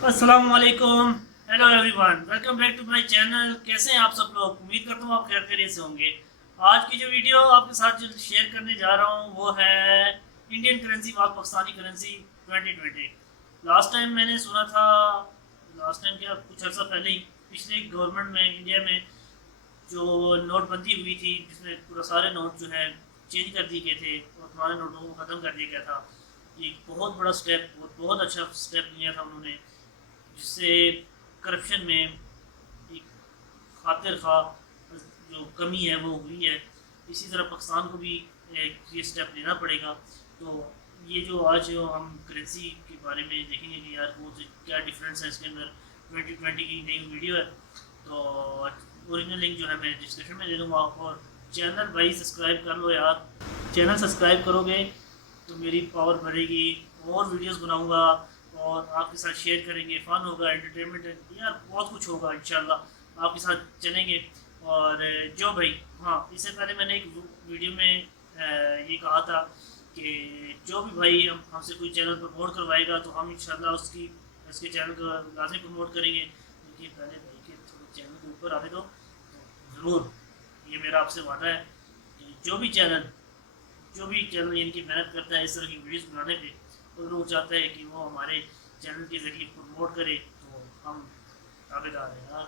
अस्सलाम वालेकुम। Hello everyone, welcome back to my channel. कैसे हैं आप सब लोग? उम्मीद करता हूँ आप खैर खैरियत से होंगे। आज की जो वीडियो आपके साथ जो शेयर करने जा रहा हूँ वो है इंडियन करेंसी व पाकिस्तानी करेंसी 2020। लास्ट टाइम मैंने सुना था, लास्ट टाइम क्या कुछ अर्सा पहले ही, पिछले गवर्नमेंट में इंडिया में जो नोटबंदी हुई थी जिसमें पूरा सारे नोट जो है चेंज कर दिए गए थे और पुराने नोटों को ख़त्म कर दिया गया था। ये बहुत बड़ा स्टेप, बहुत अच्छा स्टेप लिया था उन्होंने, जिससे करप्शन में एक खातिर खा जो कमी है वो हुई है। इसी तरह पाकिस्तान को भी एक ये स्टेप लेना पड़ेगा। तो ये जो आज हम करेंसी के बारे में देखेंगे कि यार वो क्या डिफरेंस है इसके अंदर। 2020 की नई वीडियो है, तो ओरिजिनल लिंक जो है मैं डिस्क्रिप्शन में दे दूँगा। और चैनल भाई सब्सक्राइब कर लो यार, चैनल सब्सक्राइब करोगे तो मेरी पावर बढ़ेगी, और वीडियोस बनाऊंगा और आपके साथ शेयर करेंगे। फ़न होगा, एंटरटेनमेंट यार बहुत कुछ होगा इंशाल्लाह, आपके साथ चलेंगे। और जो भाई, हाँ, इससे पहले मैंने एक वीडियो में ये कहा था कि जो भी भाई हमसे कोई चैनल प्रमोट करवाएगा तो हम इंशाल्लाह उसके चैनल को लाजमी प्रमोट करेंगे। लेकिन पहले भाई के थोड़े चैनल के ऊपर आने दो, तो ज़रूर, ये मेरा आपसे वादा है कि जो भी चैनल यानी कि मेहनत करता है इस तरह की वीडियोस बनाने पे, और लोग चाहते हैं कि वो हमारे चैनल के ज़रिए प्रमोट करे, तो हम ताबेदार हैं यार।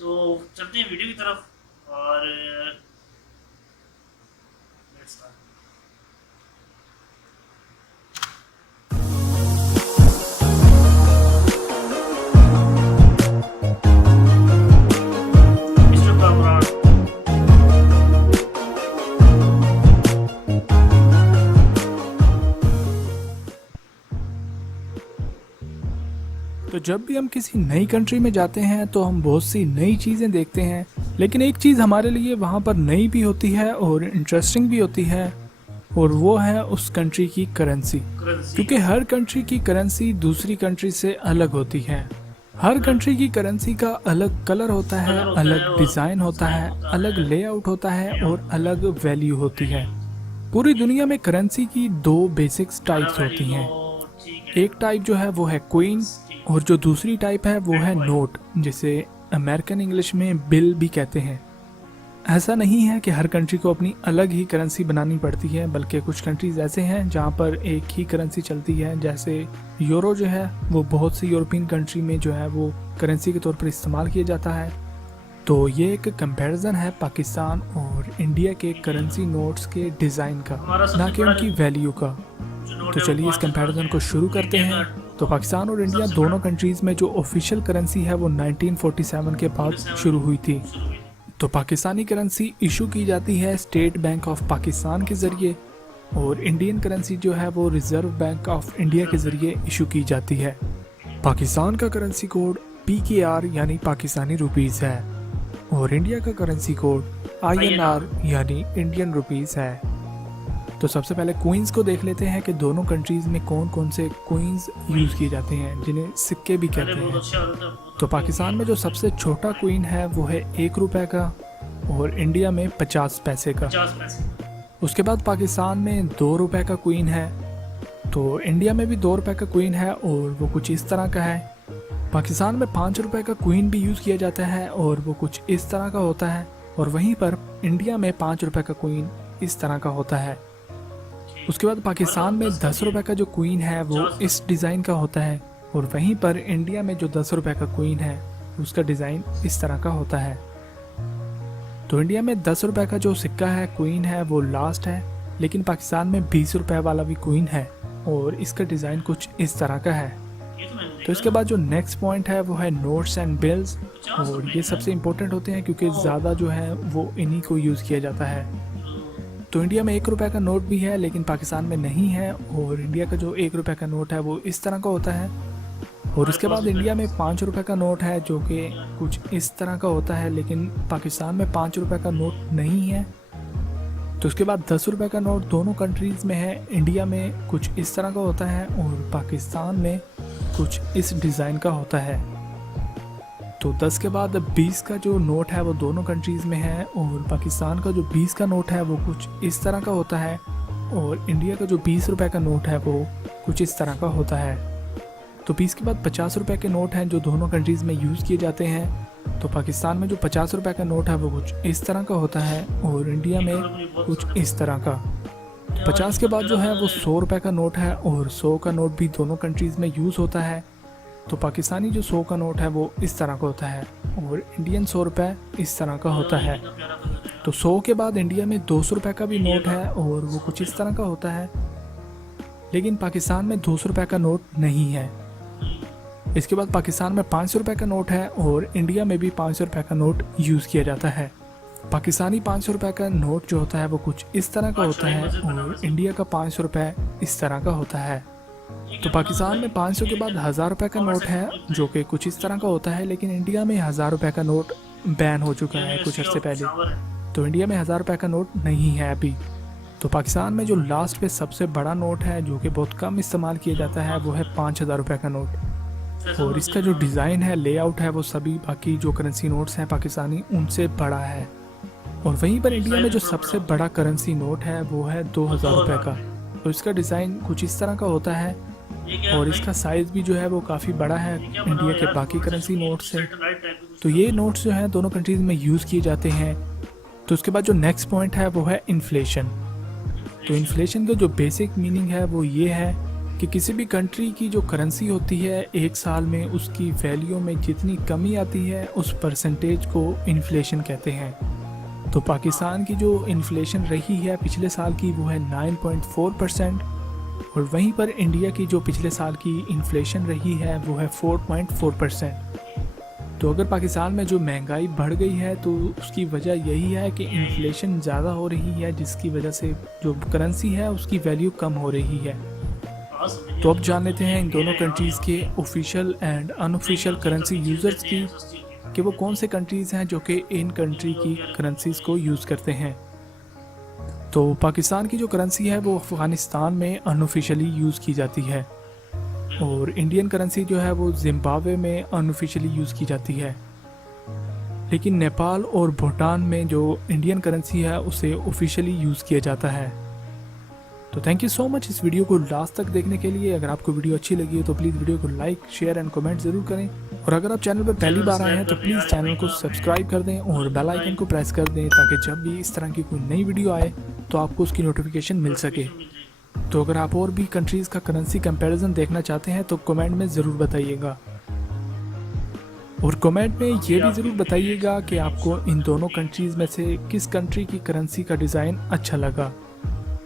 तो चलते हैं वीडियो की तरफ और लेट्स स्टार्ट। मिस्टर कामरान, तो जब भी हम किसी नई कंट्री में जाते हैं तो हम बहुत सी नई चीज़ें देखते हैं, लेकिन एक चीज़ हमारे लिए वहाँ पर नई भी होती है और इंटरेस्टिंग भी होती है, और वो है उस कंट्री की करेंसी। क्योंकि हर कंट्री की करेंसी दूसरी कंट्री से अलग होती है। हर कंट्री की करेंसी का अलग कलर होता है, अलग डिज़ाइन होता है, अलग लेआउट होता है और अलग वैल्यू होती है। पूरी दुनिया में करेंसी की दो बेसिक टाइप्स होती हैं। एक टाइप जो है वो है क्वीन, और जो दूसरी टाइप है वो है नोट, जिसे अमेरिकन इंग्लिश में बिल भी कहते हैं। ऐसा नहीं है कि हर कंट्री को अपनी अलग ही करेंसी बनानी पड़ती है, बल्कि कुछ कंट्रीज ऐसे हैं जहाँ पर एक ही करेंसी चलती है। जैसे यूरो जो है वो बहुत सी यूरोपियन कंट्री में जो है वो करेंसी के तौर पर इस्तेमाल किया जाता है। तो ये एक कंपैरिजन है पाकिस्तान और इंडिया के करेंसी नोट्स के डिज़ाइन का, ना कि उनकी वैल्यू का। तो चलिए इस कंपैरिजन को शुरू करते हैं। तो पाकिस्तान और इंडिया दोनों कंट्रीज़ में जो ऑफिशियल करेंसी है वो 1947 के बाद शुरू हुई थी। तो पाकिस्तानी करेंसी इशू की जाती है स्टेट बैंक ऑफ पाकिस्तान के ज़रिए, और इंडियन करेंसी जो है वो रिज़र्व बैंक ऑफ इंडिया के ज़रिए इशू की जाती है। पाकिस्तान का करेंसी कोड PKR यानी पाकिस्तानी रुपीज़ है, और इंडिया का करेंसी कोड INR यानी इंडियन रुपीज़ है। तो सबसे पहले क्वींस को देख लेते हैं कि दोनों कंट्रीज़ में कौन कौन से क्वींस यूज़ किए जाते हैं, जिन्हें सिक्के भी कहते हैं। तो पाकिस्तान में जो सबसे छोटा क्वीन है वो है 1 रुपये का, और इंडिया में 50 पैसे का। उसके बाद पाकिस्तान में 2 रुपये का क्वीन है, तो इंडिया में भी 2 रुपये का क्वीन है और वो कुछ इस तरह का है। पाकिस्तान में 5 रुपये का क्वीन भी यूज़ किया जाता है और वो कुछ इस तरह का होता है, और वहीं पर इंडिया में 5 रुपये का क्वीन इस तरह का होता है। उसके बाद पाकिस्तान में 10 रुपये का जो क्वीन है वो इस डिज़ाइन का होता है, और वहीं पर इंडिया में जो 10 रुपये का क्वीन है उसका डिज़ाइन इस तरह का होता है। तो इंडिया में 10 रुपये का जो सिक्का है, क्वीन है, वो लास्ट है, लेकिन पाकिस्तान में 20 रुपये वाला भी क्वीन है और इसका डिज़ाइन कुछ इस तरह का है। तो इसके बाद जो नेक्स्ट पॉइंट है वो है नोट्स एंड बिल्स, और ये सबसे इम्पोर्टेंट होते हैं क्योंकि ज़्यादा जो है वो इन्हीं को यूज़ किया जाता है। तो इंडिया में 1 रुपये का नोट भी है लेकिन पाकिस्तान में नहीं है, और इंडिया का जो 1 रुपये का नोट है वो इस तरह का होता है। और उसके बाद इंडिया में 5 रुपये का नोट है जो कि कुछ इस तरह का होता है, लेकिन पाकिस्तान में 5 रुपये का नोट नहीं है। तो उसके बाद 10 रुपये का नोट दोनों कंट्रीज़ में है, इंडिया में कुछ इस तरह का होता है और पाकिस्तान में कुछ इस डिज़ाइन का होता है। तो 10 के बाद 20 का जो नोट है वो दोनों कंट्रीज़ में है, और पाकिस्तान का जो 20 का नोट है वो कुछ इस तरह का होता है, और इंडिया का जो 20 रुपये का नोट है वो कुछ इस तरह का होता है। तो 20 के बाद 50 रुपए के नोट हैं जो दोनों कंट्रीज़ में यूज़ किए जाते हैं। तो पाकिस्तान में जो 50 रुपए का नोट है वो कुछ इस तरह का होता है और इंडिया में कुछ इस तरह का। 50 के बाद जो है वो 100 रुपए का नोट है और 100 का नोट भी दोनों कंट्रीज़ में यूज़ होता है। तो पाकिस्तानी जो 100 का नोट है वो इस तरह का होता है और इंडियन 100 रुपये इस तरह का होता है। तो 100 के बाद इंडिया में 200 रुपये का भी नोट है और वो कुछ इस तरह का होता है, लेकिन पाकिस्तान में 200 रुपये का नोट नहीं है। इसके बाद पाकिस्तान में 500 रुपये का नोट है और इंडिया में भी 500 रुपये का नोट यूज़ किया जाता है। पाकिस्तानी 500 रुपये का नोट जो होता है वो कुछ इस तरह का होता है और इंडिया का 500 रुपये इस तरह का होता है। तो पाकिस्तान में 500 के बाद 1000 रुपये का नोट है जो कि कुछ इस तरह का होता है, लेकिन इंडिया में 1000 रुपये का नोट बैन हो चुका है कुछ अर्से पहले। तो इंडिया में 1000 रुपये का नोट नहीं है अभी। तो पाकिस्तान में जो लास्ट पे सबसे बड़ा नोट है जो कि बहुत कम इस्तेमाल किया जाता है वो है 5000 रुपये का नोट और इसका जो डिज़ाइन है, लेआउट है, वो सभी बाकी जो करेंसी नोट्स हैं पाकिस्तानी उनसे बड़ा है। और वहीं पर इंडिया में जो सबसे बड़ा करेंसी नोट है वो है 2000 रुपये का। तो इसका डिज़ाइन कुछ इस तरह का होता है और इसका साइज़ भी जो है वो काफ़ी बड़ा है इंडिया के बाकी करेंसी नोट से। तो ये नोट्स जो हैं दोनों कंट्रीज़ में यूज़ किए जाते हैं। तो उसके बाद जो नेक्स्ट पॉइंट है वो है इन्फ्लेशन। तो इन्फ्लेशन का जो बेसिक मीनिंग है वो ये है कि किसी भी कंट्री की जो करेंसी होती है एक साल में उसकी वैल्यू में जितनी कमी आती है उस परसेंटेज को इन्फ्लेशन कहते हैं। तो पाकिस्तान की जो इन्फ्लेशन रही है पिछले साल की वो है 9.4% और वहीं पर इंडिया की जो पिछले साल की इन्फ्लेशन रही है वो है 4.4%। तो अगर पाकिस्तान में जो महंगाई बढ़ गई है तो उसकी वजह यही है कि इन्फ्लेशन ज़्यादा हो रही है, जिसकी वजह से जो करेंसी है उसकी वैल्यू कम हो रही है। तो अब जान लेते हैं इन दोनों कंट्रीज़ के official and unofficial currency users की कि वो कौन से कंट्रीज़ हैं जो कि इन कंट्री की करेंसीज़ को यूज़ करते हैं। तो पाकिस्तान की जो करेंसी है वो अफ़गानिस्तान में अनऑफिशियली यूज़ की जाती है और इंडियन करेंसी जो है वो जिम्बाब्वे में अनऑफिशियली यूज़ की जाती है, लेकिन नेपाल और भूटान में जो इंडियन करेंसी है उसे ऑफिशियली यूज़ किया जाता है। तो थैंक यू सो मच इस वीडियो को लास्ट तक देखने के लिए। अगर आपको वीडियो अच्छी लगी हो तो प्लीज़ वीडियो को लाइक, शेयर एंड कमेंट ज़रूर करें और अगर आप चैनल पर पहली बार आए हैं तो प्लीज़ चैनल को सब्सक्राइब कर दें और बेल आइकन को प्रेस कर दें ताकि जब भी इस तरह की कोई नई वीडियो आए तो आपको उसकी नोटिफिकेशन मिल सके। तो अगर आप और भी कंट्रीज़ का करेंसी कंपैरिजन देखना चाहते हैं तो कमेंट में ज़रूर बताइएगा और कमेंट में ये भी ज़रूर बताइएगा कि आपको इन दोनों कंट्रीज़ में से किस कंट्री की करेंसी का डिज़ाइन अच्छा लगा।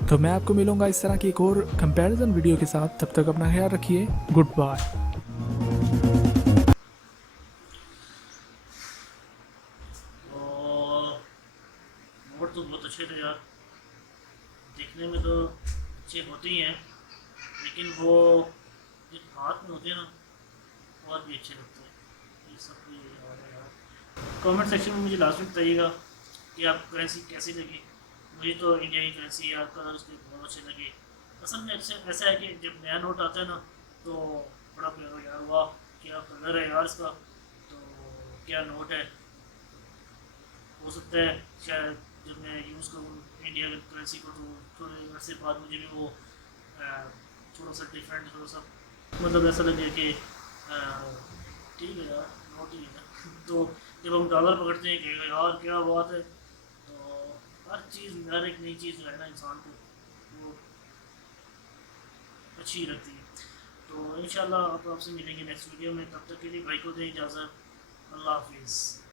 तो मैं आपको मिलूंगा इस तरह की एक और कंपैरिजन वीडियो के साथ। तब तक अपना ख्याल रखिए। Good bye. नोट तो बहुत अच्छे थे यार, देखने में तो अच्छे होते ही हैं, लेकिन वो जब हाथ में होते हैं ना और भी अच्छे लगते हैं। ये सब यार कमेंट सेक्शन में मुझे लास्ट में बताइएगा कि आप करेंसी कैसी लगी। मुझे तो इंडिया की करेंसी या कलर उसके बहुत अच्छे लगे। असल में ऐसा है कि जब नया नोट आता है ना तो बड़ा प्यारा यार, वाह क्या कलर है यार इसका, तो क्या नोट है। हो सकता है शायद जब मैं यूज़ करूँ इंडिया की करेंसी को तो थोड़े अर्से बाद मुझे भी वो थोड़ा सा डिफरेंट, थोड़ा सा मतलब ऐसा लगे कि ठीक है यार नोट ही है। तो जब हम डॉलर पकड़ते हैं कहेगा यार क्या बात है। तो हर चीज़, हर एक नई चीज़ जो है ना इंसान को वो अच्छी लगती है। तो इंशाल्लाह आपसे मिलेंगे नेक्स्ट वीडियो में। तब तक के लिए भाई को दें इजाज़त। अल्लाह हाफिज़।